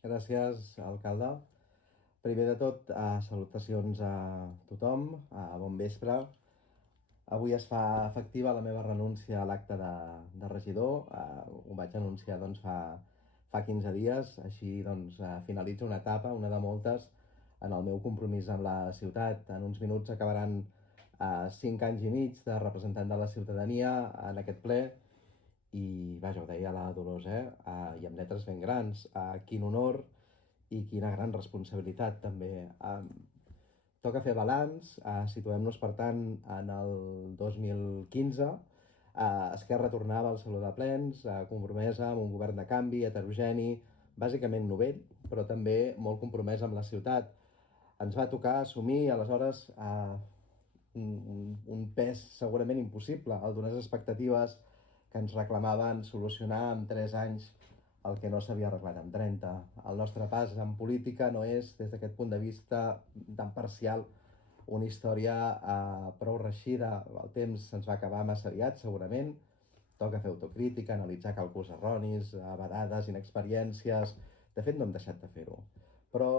Gràcies, alcalde. Primer de tot, salutacions a tothom, bon vespre. Avui es fa efectiva la meva renúncia a l'acte de regidor. Ho vaig anunciar fa 15 dies, així finalitzo una etapa, una de moltes, en el meu compromís amb la ciutat. En uns minuts acabaran 5 anys i mig de representant de la ciutadania en aquest ple i, vaja, ho deia la Dolors, i amb lletres ben grans. Quin honor i quina gran responsabilitat, també. Toca fer balanç, situem-nos, per tant, en el 2015. Esquerra tornava al Saló de Plens, compromesa amb un govern de canvi, heterogeni, bàsicament novell, però també molt compromès amb la ciutat. Ens va tocar assumir, aleshores, un pes segurament impossible, el d'unes expectatives que ens reclamaven solucionar en 3 anys el que no s'havia arreglat en 30. El nostre pas en política no és, des d'aquest punt de vista tan parcial, una història prou reeixida. El temps se'ns va acabar massa aviat, segurament. Toca fer autocrítica, analitzar càlculs erronis, vedades, inexperiències. De fet, no hem deixat de fer-ho. Però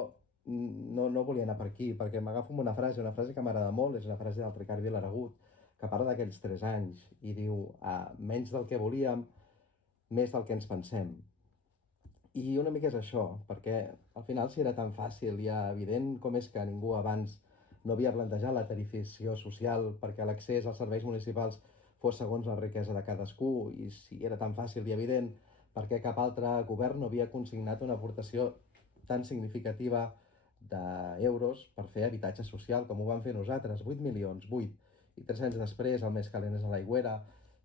no volia anar per aquí, perquè m'agafo amb una frase que m'agrada molt, és una frase del Ricard Vilaregut, que parla d'aquells 3 anys i diu: menys del que volíem, més del que ens pensem. I una mica és això, perquè al final, si era tan fàcil i evident, com és que ningú abans no havia plantejat la tarifació social perquè l'accés als serveis municipals fos segons la riquesa de cadascú, i si era tan fàcil i evident, perquè cap altre govern no havia consignat una aportació tan significativa d'euros per fer habitatge social com ho vam fer nosaltres, 8 milions, 8, i 3 anys després el més calent és a l'aigüera.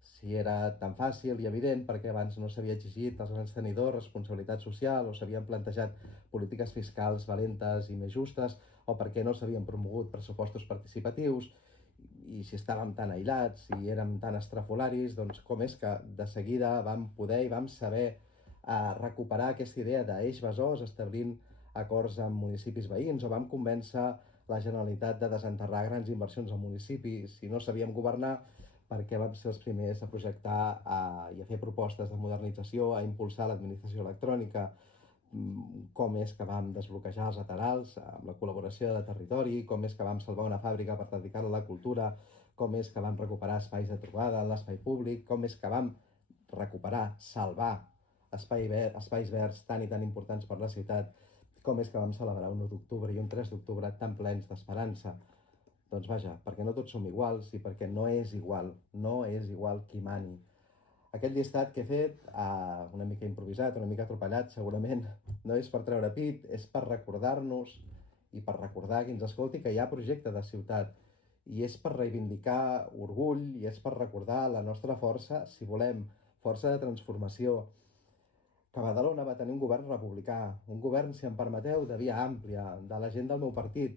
Si era tan fàcil i evident, perquè abans no s'havia exigit als grans tenidors responsabilitat social, o s'havien plantejat polítiques fiscals valentes i més justes, o perquè no s'havien promogut pressupostos participatius, i si estàvem tan aïllats i érem tan estrafolaris, doncs com és que de seguida vam poder i vam saber recuperar aquesta idea d'eix besòs, establint acords amb municipis veïns, o vam convèncer la Generalitat de desenterrar grans inversions al municipi. Si no sabíem governar, perquè vam ser els primers a projectar i a fer propostes de modernització, a impulsar l'administració electrònica. Com és que vam desbloquejar els laterals amb la col·laboració de territori, com és que vam salvar una fàbrica per dedicar-la a la cultura, com és que vam recuperar espais de trobada en l'espai públic, com és que vam recuperar, salvar espais verds tan i tan importants per la ciutat, com és que vam celebrar un 1 d'octubre i un 3 d'octubre tan plens d'esperança. Doncs vaja, perquè no tots som iguals i perquè no és igual qui mani. Aquest llistat que he fet, una mica improvisat, una mica atropellat, segurament, no és per treure pit, és per recordar-nos i per recordar a qui ens escolti que hi ha projecte de ciutat. I és per reivindicar orgull i és per recordar la nostra força, si volem, força de transformació. Que Badalona va tenir un govern republicà, un govern, si em permeteu, de via àmplia, de la gent del meu partit,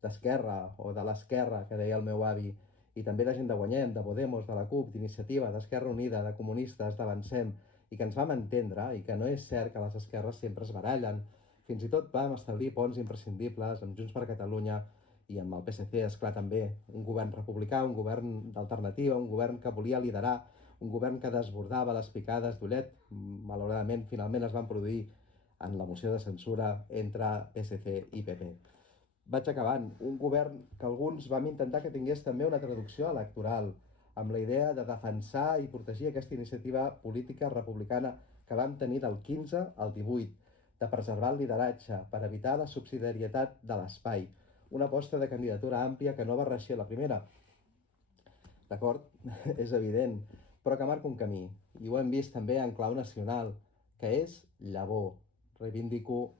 d'Esquerra o de l'Esquerra, que deia el meu avi, i també de gent de Guanyem, de Podemos, de la CUP, d'Iniciativa, d'Esquerra Unida, de Comunistes, d'Avancem, i que ens vam entendre, i que no és cert que les esquerres sempre es barallen. Fins i tot vam establir ponts imprescindibles amb Junts per Catalunya i amb el PSC, esclar, també. Un govern republicà, un govern d'alternativa, un govern que volia liderar, un govern que desbordava les picades d'ullet. Malauradament, finalment es van produir en la moció de censura entre PSC i PP. Vaig acabant. Un govern que alguns vam intentar que tingués també una traducció electoral, amb la idea de defensar i protegir aquesta iniciativa política republicana que vam tenir del 15 al 18, de preservar el lideratge per evitar la subsidiarietat de l'espai, una aposta de candidatura àmplia que no va reeixir la primera. D'acord? És evident, però que marca un camí, i ho hem vist també en clau nacional, que és llavor. Reivindico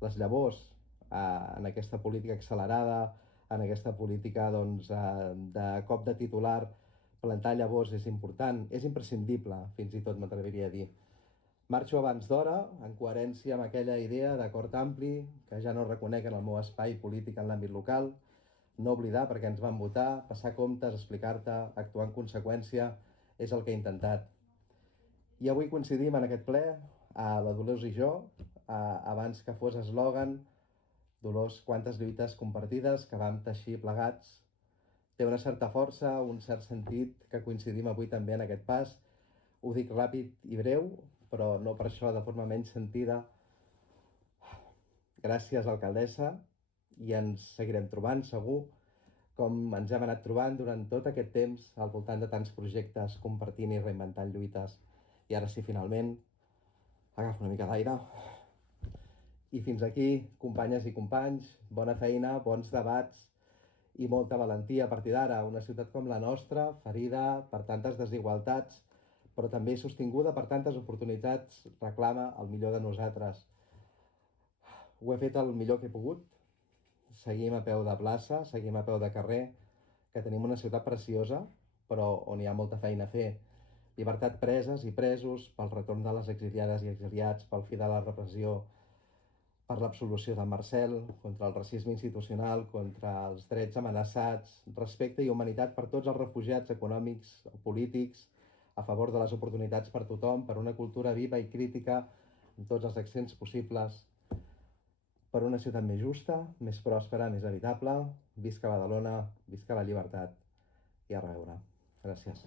les llavors en aquesta política accelerada, en aquesta política de cop de titular. Plantar llavors és important, és imprescindible, fins i tot m'atreviria a dir. Marxo abans d'hora, en coherència amb aquella idea d'acord ampli, que ja no reconec en el meu espai polític en l'àmbit local. No oblidar perquè ens van votar, passar comptes, explicar-te, actuar en conseqüència, és el que he intentat. I avui coincidim en aquest ple, la Dolors i jo, abans que fos eslògan. Dolors, quantes lluites compartides que vam teixir plegats. Té una certa força, un cert sentit, que coincidim avui també en aquest pas. Ho dic ràpid i breu, però no per això de forma menys sentida. Gràcies, alcaldessa, i ens seguirem trobant, segur, com ens hem anat trobant durant tot aquest temps al voltant de tants projectes, compartint i reinventant lluites. I ara sí, finalment, agafo una mica d'aire. I fins aquí, companyes i companys, bona feina, bons debats i molta valentia a partir d'ara. Una ciutat com la nostra, ferida per tantes desigualtats, però també sostinguda per tantes oportunitats, reclama el millor de nosaltres. Ho he fet el millor que he pogut. Seguim a peu de plaça, seguim a peu de carrer, que tenim una ciutat preciosa, però on hi ha molta feina a fer. Llibertat preses i presos, pel retorn de les exiliades i exiliats, pel fi de la repressió, per l'absolució de Marcel, contra el racisme institucional, contra els drets amenaçats, respecte i humanitat per tots els refugiats econòmics o polítics, a favor de les oportunitats per tothom, per una cultura viva i crítica amb tots els accents possibles, per una ciutat més justa, més pròspera, més habitable. Visca Badalona, visca la llibertat i a reveure. Gràcies.